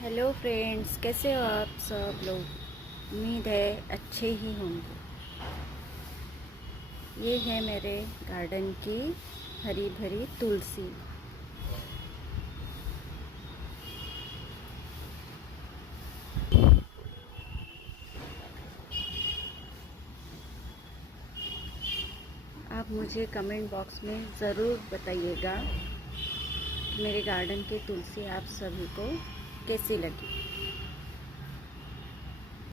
Hello friends, कैसे हो आप सब लोग। उम्मीद है अच्छे ही होंगे। ये है मेरे गार्डन की हरी भरी तुलसी। आप मुझे कमेंट बॉक्स में ज़रूर बताइएगा कि मेरे गार्डन की तुलसी आप सभी को कैसी लगी।